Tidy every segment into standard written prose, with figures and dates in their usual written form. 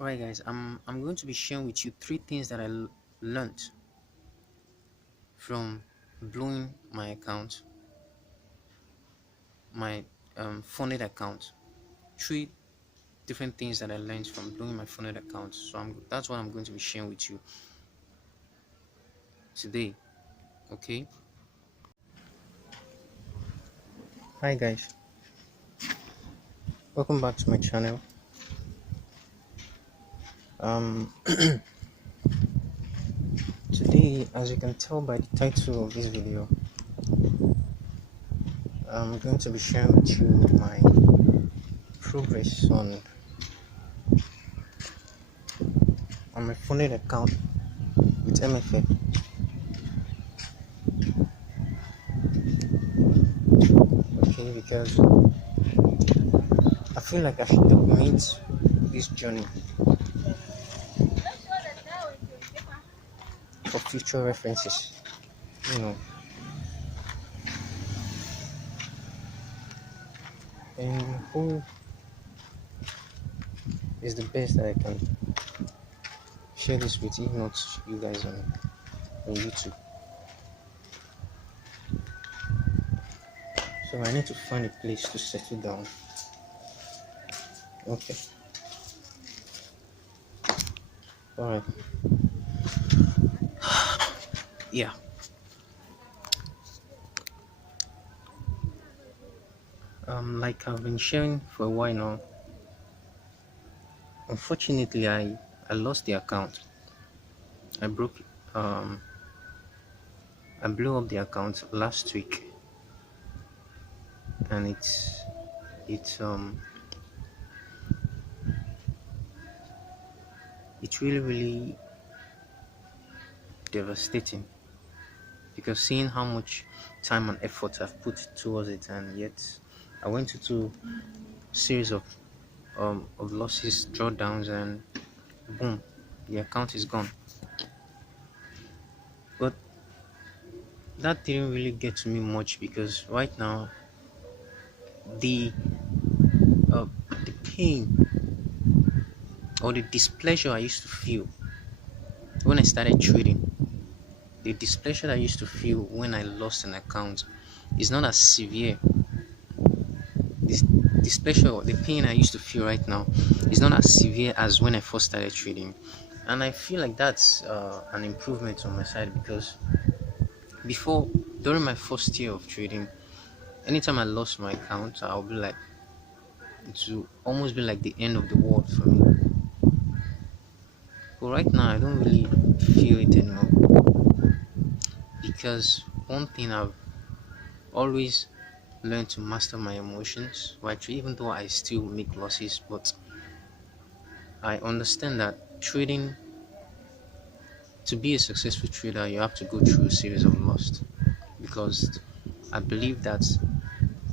Alright guys, I'm going to be sharing with you three things that I learned from blowing my account, my funded account. Three different things that I learned from blowing my funded account. So that's what I'm going to be sharing with you today. Okay. Hi guys, welcome back to my channel. Um, Today, as you can tell by the title of this video, I'm going to be sharing with you my progress on my funded account with MFF. Okay, because I feel like I should document this journey for future references. You know, and who is the best that I can share this with, if not you guys on YouTube. So I need to find a place to settle down. Okay, alright. Yeah. Like I've been sharing for a while now. Unfortunately, I lost the account. I broke um I blew up the account last week, and it's really devastating, because seeing how much time and effort I've put towards it, and yet I went into series of losses, drawdowns, and boom, the account is gone. But that didn't really get to me much, because right now the uh, the pain or the displeasure I used to feel when I started trading, the displeasure I used to feel when I lost an account is not as severe. This displeasure, or the pain I used to feel right now, is not as severe as when I first started trading. And I feel like that's an improvement on my side, because before, during my first year of trading, anytime I lost my account, I'll be like, it will almost be like the end of the world for me. But right now, I don't really feel it anymore, because one thing I've always learned to master my emotions. Right, even though I still make losses, but I understand that trading, to be a successful trader, you have to go through a series of losses, because I believe that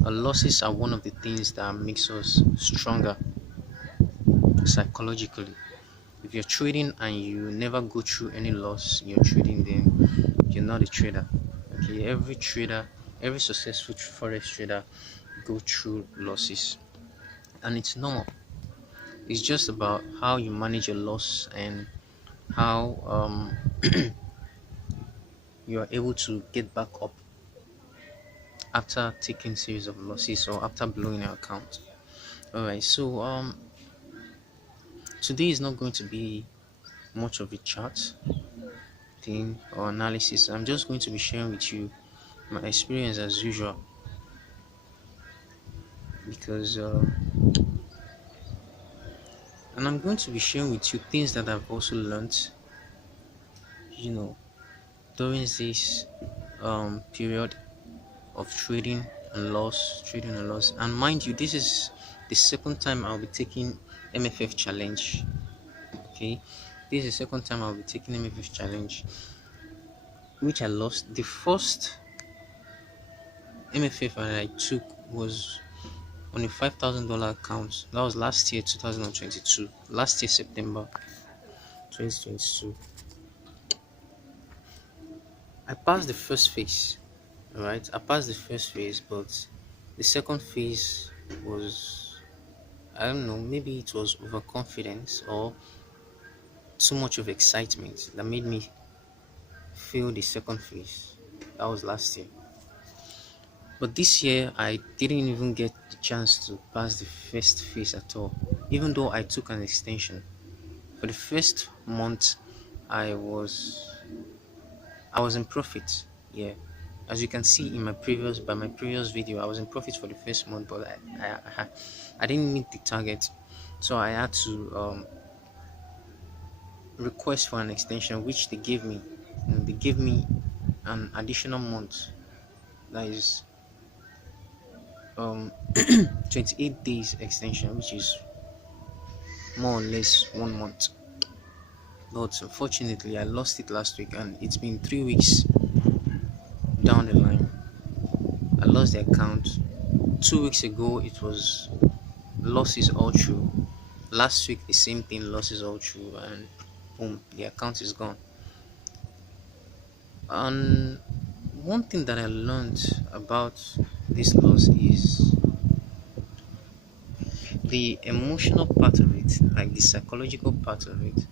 losses are one of the things that makes us stronger psychologically. If you're trading and you never go through any loss in your trading, then you're not a trader. Okay, every successful forex trader go through losses, and it's normal. It's just about how you manage your loss, and how you are able to get back up after taking series of losses, or after blowing your account. Alright, so today is not going to be much of a chat thing or analysis. I'm just going to be sharing with you my experience as usual, because and I'm going to be sharing with you things that I've also learned, you know, during this period of trading and loss. And mind you, this is the second time I'll be taking MFF challenge. Okay, this is the second time I'll be taking MFF challenge, which I lost. The first MFF I took was on a $5,000 account. That was last year, 2022. Last year, September 2022. I passed the first phase. Alright, I passed the first phase, but the second phase was I don't know, maybe it was overconfidence or too much of excitement that made me fail the second phase. That was last year. But this year, I didn't even get the chance to pass the first phase at all, even though I took an extension. For the first month, I was I was in profit. Yeah, as you can see in my previous video, I was in profit for the first month, but I didn't meet the target, so I had to request for an extension, which they gave me. They gave me an additional month, that is 28 days extension, which is more or less 1 month. But unfortunately, I lost it last week, and it's been 3 weeks down the line. I lost the account. 2 weeks ago, it was losses all through. Last week, the same thing, losses all through, and boom, the account is gone. And one thing that I learned about this loss is the emotional part of it, like the psychological part of it.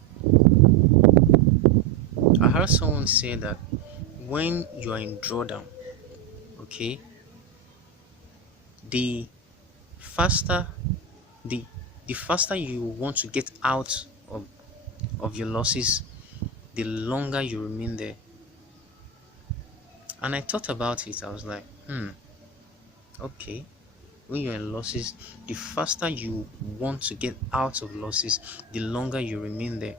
I heard someone say that when you are in drawdown, okay, the faster the the faster you want to get out of your losses, the longer you remain there. And I thought about it. I was like, okay. When you're in losses, the faster you want to get out of losses, the longer you remain there.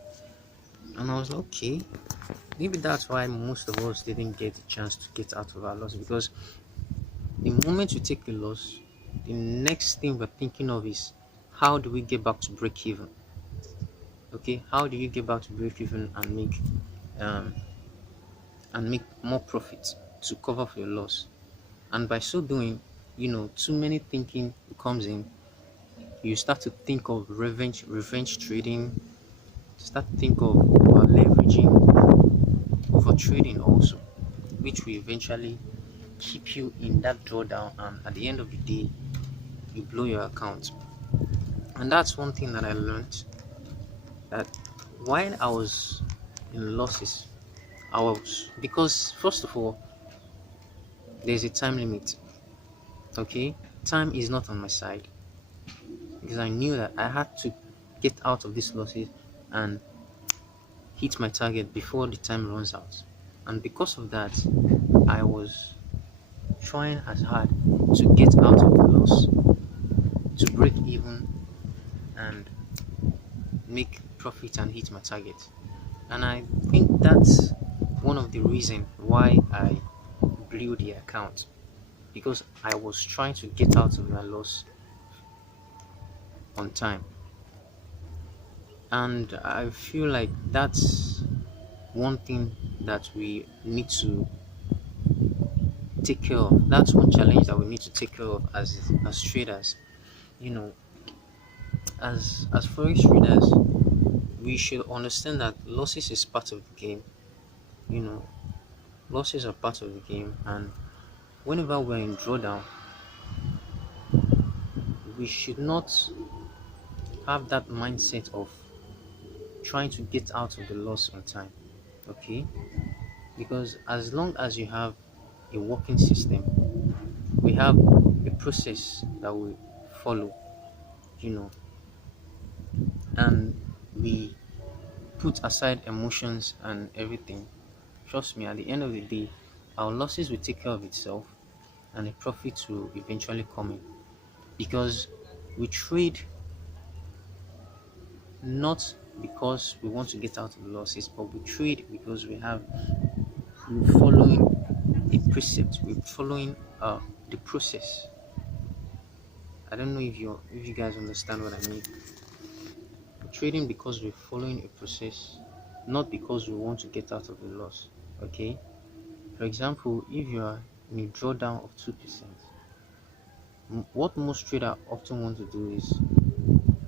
And I was like, okay, maybe that's why most of us didn't get a chance to get out of our loss, because the moment you take a loss, the next thing we're thinking of is how do we get back to break even? Okay, how do you get back to break even um and make more profits to cover for your loss? And by so doing, too many thinking comes in. You start to think of revenge trading, start to think of over leveraging, over trading also, which will eventually keep you in that drawdown, and at the end of the day you blow your account. And that's one thing that I learned, that while I was in losses, I was, because first of all, there's a time limit. Okay, time is not on my side, because I knew that I had to get out of these losses and hit my target before the time runs out. And because of that, I was trying as hard to get out of the loss, to break even and make profit and hit my target. And I think that's one of the reasons why I blew the account, because I was trying to get out of my loss on time. And I feel like that's one thing that we need to take care of. That's one challenge that we need to take care of as traders. You know, as forex traders, we should understand that losses is part of the game. You know, losses are part of the game, and whenever we're in drawdown, we should not have that mindset of trying to get out of the loss on time. Okay, because as long as you have a working system, we have a process that we follow, you know, and we put aside emotions and everything. Trust me, at the end of the day, our losses will take care of itself, and the profits will eventually come in, because we trade not because we want to get out of the losses, but we trade because we're following a precept, we're following the process. I don't know if you guys understand what I mean. We're trading because we're following a process, not because we want to get out of the loss. Okay, for example, if you are in a drawdown of 2%, what most traders often want to do is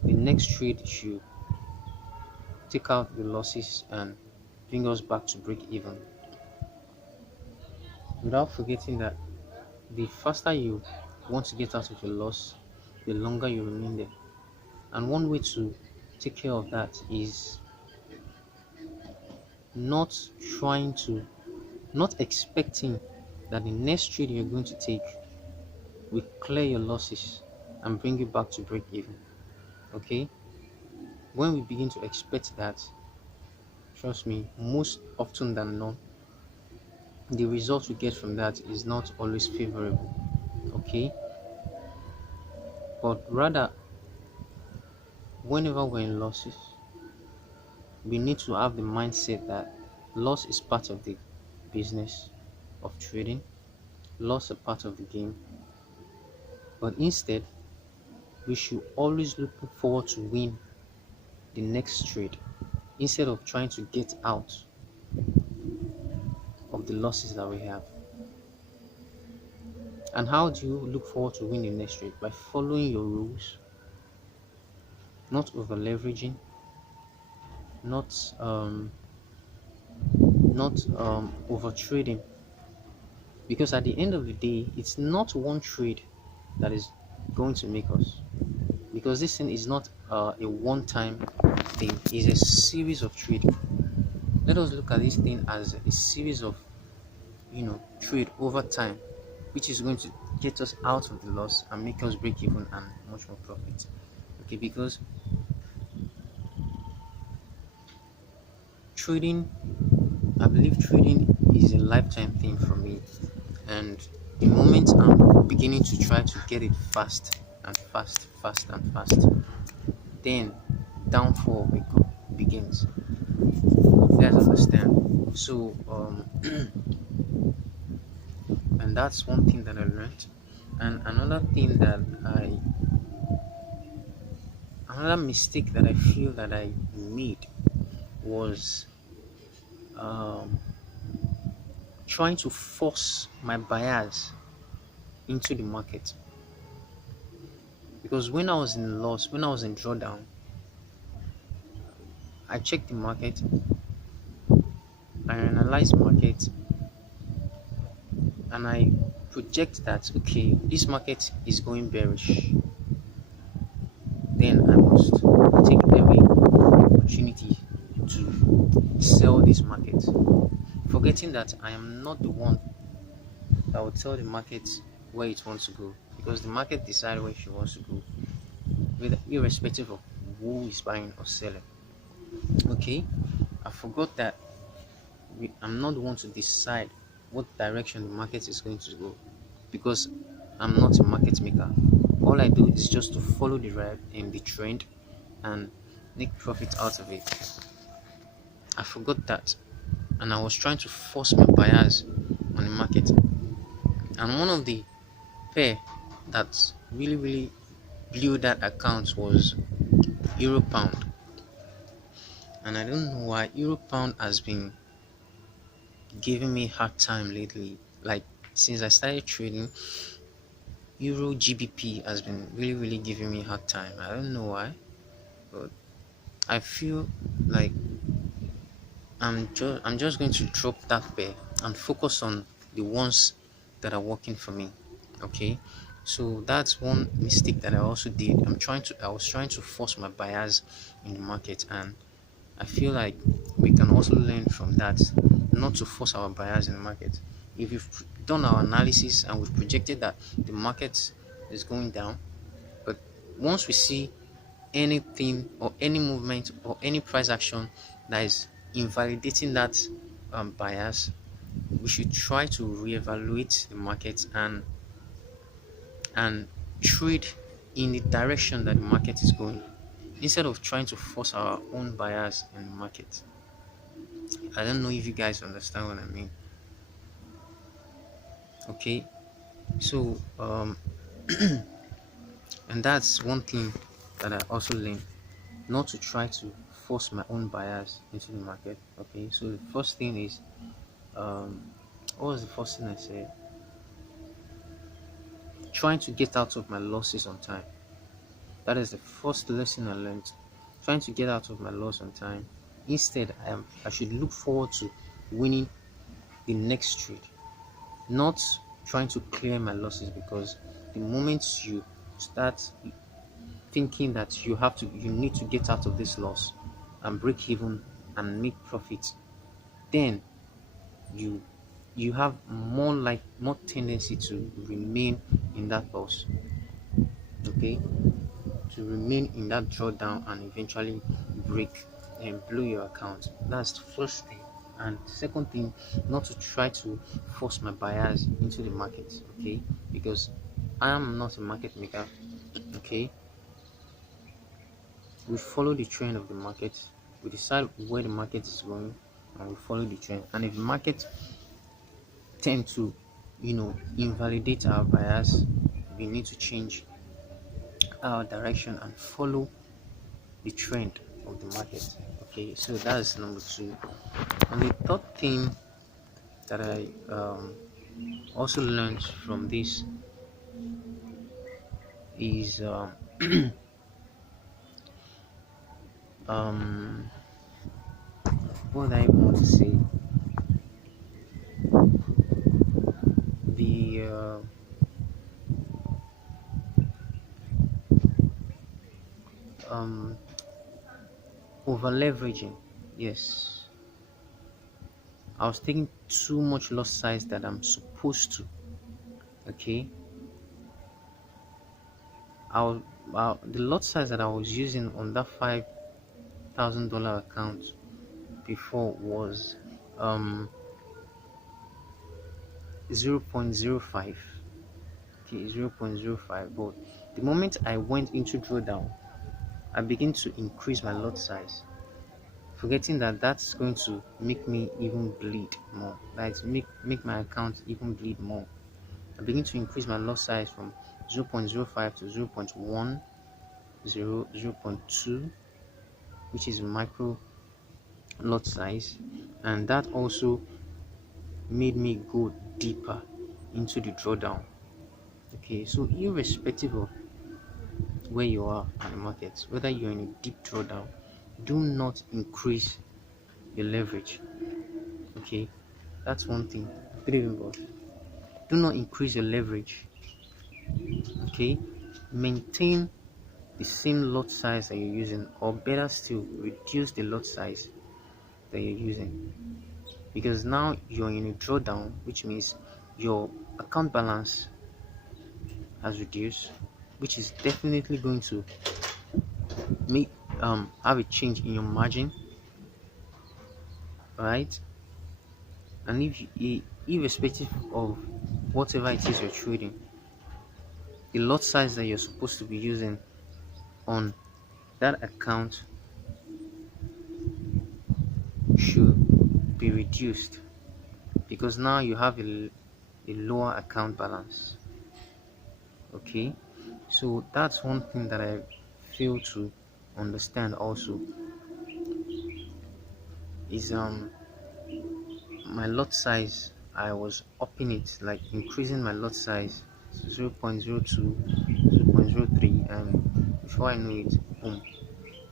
the next trade should take out the losses and bring us back to break even, without forgetting that the faster you want to get out of your loss, the longer you remain there. And one way to take care of that is not trying to, not expecting that the next trade you're going to take will clear your losses and bring you back to break even. Okay? When we begin to expect that, trust me, most often than not, the result we get from that is not always favorable. Okay? But rather, whenever we're in losses, we need to have the mindset that loss is part of the business of trading, loss a part of the game. But instead, we should always look forward to win the next trade instead of trying to get out of the losses that we have. And how do you look forward to win the next trade? By following your rules, not over leveraging, not over trading. Because at the end of the day, it's not one trade that is going to make us. Because this thing is not a one-time thing; it's a series of trade. Let us look at this thing as a series of trade over time, which is going to get us out of the loss and make us break even and much more profit. Okay, because trading, I believe trading is a lifetime thing for me, and the moment I'm beginning to try to get it fast and fast, fast and fast, then downfall begins. You guys understand? So and that's one thing that I learned. And another mistake that I feel that I made was um, trying to force my buyers into the market. Because when I was in loss, when I was in drawdown, I checked the market, I analyzed the market, and I project that okay, this market is going bearish. Then I must take every opportunity to sell this market, forgetting that I am not the one that will tell the market where it wants to go, because the market decides where she wants to go, irrespective of who is buying or selling. Okay, I forgot that I'm not the one to decide what direction the market is going to go, because I'm not a market maker. All I do is just to follow the ride and the trend and make profit out of it. I forgot that, and I was trying to force my buyers on the market. And one of the pair that really blew that account was Euro Pound. And I don't know why Euro Pound has been giving me hard time lately. Like since I started trading, Euro GBP has been really giving me hard time. I don't know why, but I feel like I'm just going to drop that pair and focus on the ones that are working for me. Okay, so that's one mistake that I also did. I was trying to force my buyers in the market, and I feel like we can also learn from that, not to force our buyers in the market. If we've done our analysis and we've projected that the market is going down, but once we see anything or any movement or any price action that is invalidating that bias, we should try to reevaluate the market and trade in the direction that the market is going, instead of trying to force our own bias in the market. I don't know if you guys understand what I mean. Okay, so and that's one thing that I also learned, not to try to force my own bias into the market. Okay, so the first thing is um what was the first thing I said? Trying to get out of my losses on time. That is the first lesson I learned. Trying to get out of my loss on time. Instead, I should look forward to winning the next trade, not trying to clear my losses, because the moment you start thinking that you need to get out of this loss and break even and make profit, then you you have more tendency to remain in that loss. Okay, to remain in that drawdown and eventually break and blow your account. That's the first thing. And second thing, not to try to force my buyers into the market. Okay, because I am not a market maker. Okay, we follow the trend of the market. We decide where the market is going, and we follow the trend. And if the market tend to, invalidate our bias, we need to change our direction and follow the trend of the market. Okay, so that's number two. And the third thing that I also learned from this is um what I want to say, the um over leveraging. Yes, I was taking too much lot size that I'm supposed to. Okay, the lot size that I was using on that $5,000 account before was 0.05. Okay, 0.05. But the moment I went into drawdown, I begin to increase my lot size, forgetting that that's going to make me even bleed more. That's make my account even bleed more. I begin to increase my lot size from 0.05 to 0.10, 0.2, which is micro lot size, and that also made me go deeper into the drawdown. Okay, so irrespective of where you are in the market, whether you're in a deep drawdown, do not increase your leverage. Okay, that's one thing. Do not increase your leverage. Okay, maintain the same lot size that you're using, or better still, reduce the lot size that you're using, because now you're in a drawdown, which means your account balance has reduced, which is definitely going to make have a change in your margin, right? And irrespective of whatever it is you're trading, the lot size that you're supposed to be using on that account should be reduced, because now you have a lower account balance. Okay, so that's one thing that I fail to understand also, is my lot size. I was upping it, like increasing my lot size 0.02, 0.03, and before I knew it, boom,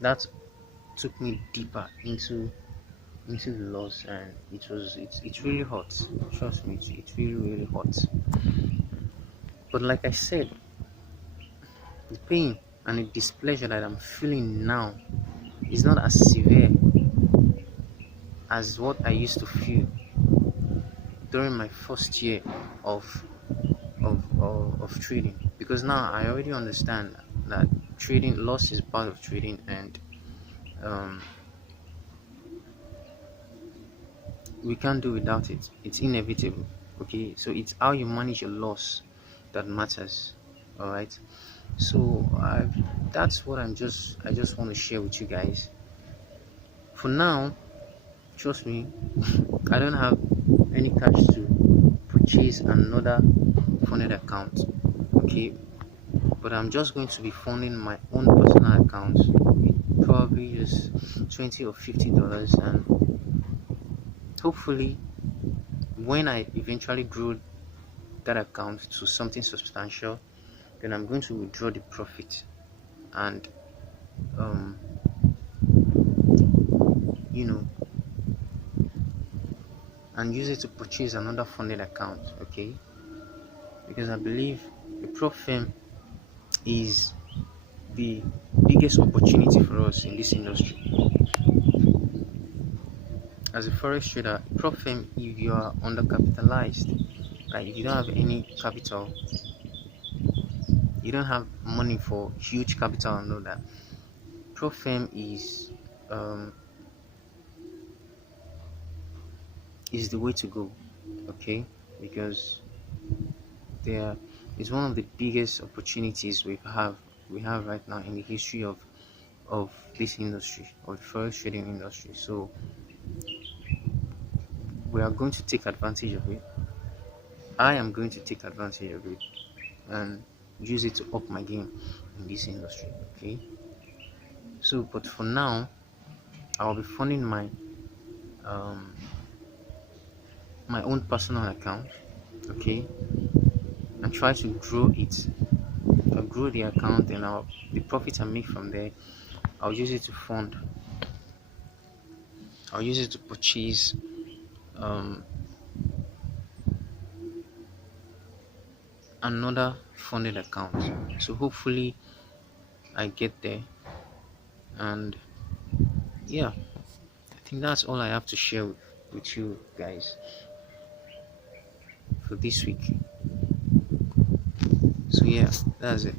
that took me deeper into the loss, and it's really hot. Trust me, it's really hot. But like I said, the pain and the displeasure that I'm feeling now is not as severe as what I used to feel during my first year of of trading, because now I already understand that trading loss is part of trading, and um, we can't do without it. It's inevitable. Okay, so it's how you manage your loss that matters. All right, so that's what I just want to share with you guys for now. Trust me, I don't have any cash to purchase another funded account. Okay, but I'm just going to be funding my own personal account with probably just $20 or $50, and hopefully when I eventually grow that account to something substantial, then I'm going to withdraw the profit and um you know and use it to purchase another funded account. Okay, because I believe the prop firm is the biggest opportunity for us in this industry. As a forex trader, problem if you are undercapitalized, like if you don't have any capital, you don't have money for huge capital and all that. Problem um is the way to go, okay? Because there is one of the biggest opportunities we have right now in the history of this industry, of the forex trading industry. So we are going to take advantage of it. I am going to take advantage of it and use it to up my game in this industry. Okay. So, but for now, I'll be funding um my own personal account. Okay, and try to grow it. I'll grow the account, and the profit I make from there, I'll use it to fund. I'll use it to purchase um another funded account. So hopefully I get there, and yeah, I think that's all I have to share with you guys for this week. So yeah, that's it.